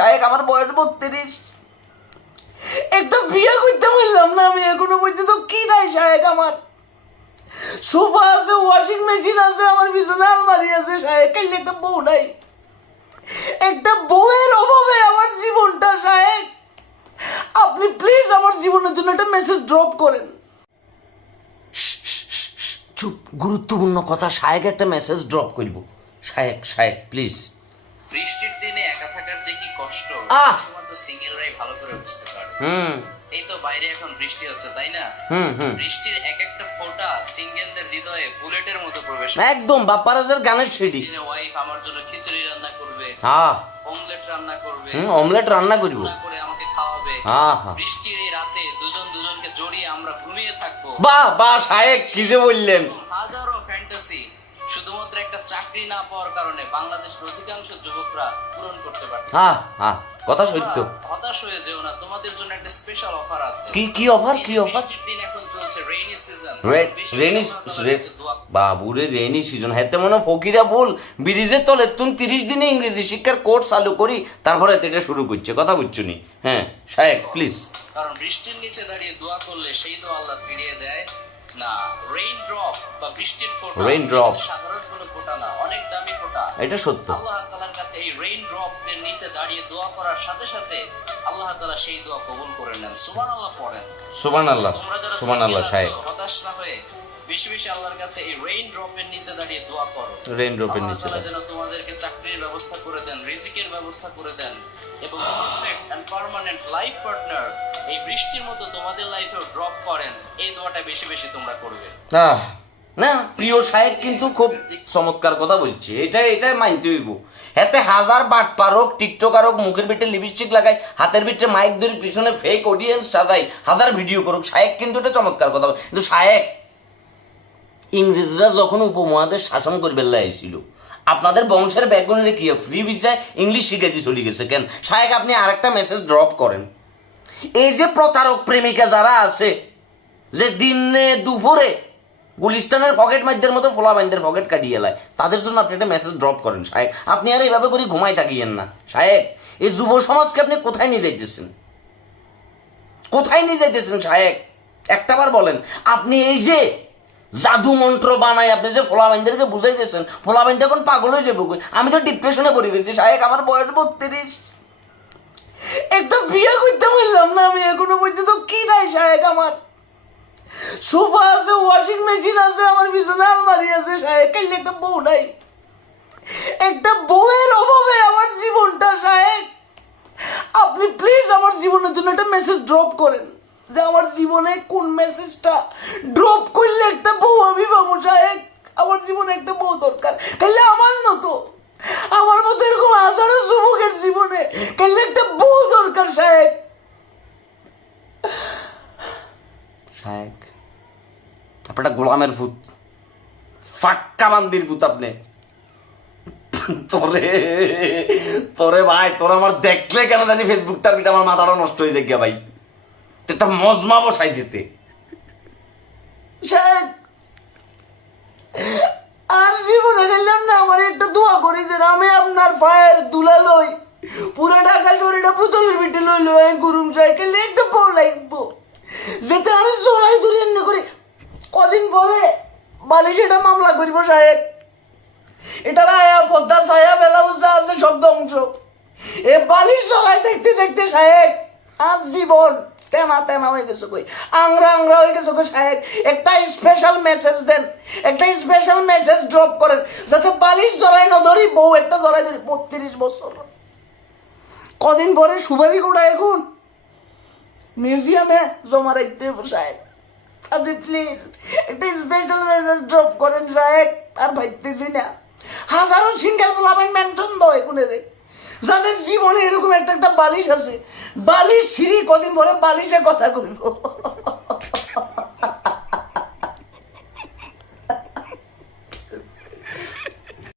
শায়েক আমার বয়স 32। একটা বিয়ে করতে বললাম না আমি এখনো পর্যন্ত কি নাই শায়েক। আমার সোফা আছে, ওয়াশিং মেশিন আছে, আমার পিছনে আলমারি আছে শায়েক। কাইলে একটা বউ নাই, একটা বউয়ের অভাবে আমার জীবনটা শায়েক। আপনি প্লিজ আমার জীবনের জন্য একটা মেসেজ ড্রপ করেন। চুপ, গুরুত্বপূর্ণ কথা। শায়েক একটা মেসেজ ড্রপ করব। শায়েক শায়েক প্লিজ। বৃষ্টির দিনে একা থাকার যে কি কষ্ট শুধুমাত্র সিঙ্গেলরাই ভালো করে বুঝতে পারে। এই তো বাইরে এখন বৃষ্টি হচ্ছে, তাই না? বৃষ্টির এক একটা ফোঁটা সিঙ্গেলদের হৃদয়ে বুলেটের মতো প্রবেশ করে। একদম বাপ্পারাজের গানের সিডি। দিনে ওয়াইফ আমার জন্য খিচুড়ি রান্না করবে, অমলেট রান্না করবে, অমলেট রান্না করব, করে আমাকে খাওয়াবে। বৃষ্টির এই রাতে দুজন দুজনকে জড়িয়ে আমরা ঘুমিয়ে থাকবো। বাহ বাহ শায়েক, কি যে বললেন। হাজারো ফ্যান্টাসি শুধুমাত্র একটা চাকরি না পাওয়ার কারণে বাংলাদেশের অধিকাংশ যুবকরা পূরণ করতে পারছে। কথা সত্য। হতাশ হয়ে যেও না, তোমাদের জন্য একটা স্পেশাল অফার আছে। কি অফার? কি অফার? বৃষ্টির দিন এখন চলছে রেইনি সিজন। বাবুরে রেইনি সিজন হেতে মনে ফকিরা বল ব্রিজের তলে তুমি 30 দিনে ইংরেজি শিক্ষার কোর্স চালু করি, তারপরে এটা শুরু করছে। কথা বুঝছো নি? হ্যাঁ শায়েক প্লিজ। কারণ বৃষ্টির নিচে দাঁড়িয়ে দোয়া করলে সেই দোয়া আল্লাহ ফিরিয়ে দেয় না। রেইন ড্রপ বা বৃষ্টির ফোঁটা, রেইন ড্রপ সাধারণ কোনো ফোঁটা না, অনেক দামি ফোঁটা। এটা সত্য। আল্লাহ তাআলার কাছে এই রেইন ড্রপ এর নিচে দাঁড়িয়ে দোয়া করার সাথে সাথে আল্লাহ তাআলা সেই দোয়া কবুল করে নেন। সুবহানাল্লাহ পড়েন। সুবহানাল্লাহ তোমরা যারা সুবহানাল্লাহ শায়েক, হতাশ না হয়ে বেশি বেশি আল্লাহর কাছে এই রেইন ড্রপ এর নিচে দাঁড়িয়ে দোয়া করো। রেইন ড্রপ এর নিচে আল্লাহ যেন তোমাদেরকে চাকরির ব্যবস্থা করে দেন, রিজিকের ব্যবস্থা করে দেন এবং perfect and permanent life partner এই বৃষ্টির মতো তোমাদের লাইফেও ড্রপ করেন। এই দোয়াটা বেশি বেশি তোমরা করবে। না প্রিয় শায়েক কিন্তু খুব চমৎকার কথা বলছে। এটা মানতে হইব। এতে হাজার বাট পারক, টিকটকার হোক, মুখের ভিতরে লিপস্টিক লাগাই, হাতের ভিতরে মাইক ধরে পিছনে ফেক অডিয়েন্স সাজাই, হাজার ভিডিও করুক, শায়েক কিন্তু এটা চমৎকার কথা। কিন্তু শায়েক, ইংরেজরা যখন উপমহাদেশ শাসন করবে লাইছিল, আপনাদের বংশের ব্যাকগ্রাউন্ডে কি ফ্রি ভিসায় ইংলিশ শিখে দিয়ে চলে গেছে কেন? শায়েক আপনি আরেকটা মেসেজ ড্রপ করেন। এই যে প্রতারক প্রেমিকা যারা আছে, যে দিনে দুপুরে গুলিস্তানের পকেট মাইদের মতো পোলা বাইন্দের পকেট কাটিয়ে এলায়, তাদের জন্য আপনি একটা মেসেজ ড্রপ করেন শায়েক। আপনি আর এইভাবে করে ঘুমাই থাকিয়েন না শায়েক। এই যুব সমাজকে আপনি কোথায় নিয়ে যাইতেছেন? কোথায় নিয়ে যাইতেছেন শায়েক? একটাবার বলেন। আপনি এই যে জাদু মন্ত্র বানাই আপনি যে ফোলা বাইন্দেরকে বুঝাইতেছেন, ফোলা বাইন্দে এখন পাগল হয়ে যাবো। আমি তো ডিপ্রেশনে পড়ে গেছি শায়েক, আমার বয়স 32। একটা বিয়ে করতে বললাম না আমি এখনো পর্যন্ত কি নাই শায়েক। আমার সোফা আছে, ওয়াশিং মেশিন আছে, আমার পিছনে আলমারি আছে শায়েক। কাইলে একটা বউ নাই, একটা বউয়ের অভাবে আমার জীবনটা শায়েক। আপনি প্লিজ আমার জীবনের জন্য একটা মেসেজ ড্রপ করেন, যে আমার জীবনে কোন মেসেজটা ড্রপ করলে একটা বউ আমি পাবো শায়েক। আমার জীবনে একটা বউ দরকার। কাইলে আমার মতো এরকম হাজারো যুবকের জীবনে কাইলে একটা বউ দরকার শায়েক। শায়েক আপনারা গোলামের ভূত, ফাক্কা বান্দির ভূত আপনি। তোরে ভাই, তোর আমার দেখলে কেন জানি ফেসবুকটার ভিতরে আমার মাথাটা নষ্ট হয়ে যায় ভাই। একটা মজমা বসাই যেতে আর জীবনে গেলাম না। আমার একটা দোয়া করি যে আমি আপনার পায়ের দুলা লই, পুরা ঢাকা শরীরটা পুতুলের ভিটে লই লই গুরুম সাইকেলে একটা বউ লাগবো, যেতে আমি জোড়াই ধরে এমনি করি। কদিন পরে বালিশ এটা মামলা করবো শায়েক। এটার আয়া পদ্মা ছায়া বেলা বুঝা আছে সব ধ্বংস। এ বালিশ জড়াই দেখতে দেখতে শায়েক আজ জীবন তেনা তেনা হয়ে গেছে, কই আংরা আংরা হয়ে গেছে কই শায়েক। একটা স্পেশাল মেসেজ দেন, একটা স্পেশাল মেসেজ ড্রপ করেন, যাতে বালিশ জড়াই না ধরি, বউ একটা জড়াই ধরি। 32 বছর, কদিন পরে সুপারি গোড়া এখন মিউজিয়ামে জমা রাখতে শায়েক। আপনি প্লিজ একটা স্পেশাল মেসেজ ড্রপ করেন শায়েক। আর ভাবতেছি না হাজারো সিঙ্গেল পোলাবেন মেনশন দয় কোনে রে, যাদের জীবনে এরকম একটা বালিশ আছে, বালিশ সিঁড়ি। কদিন পরে বালিশে কথা করিব।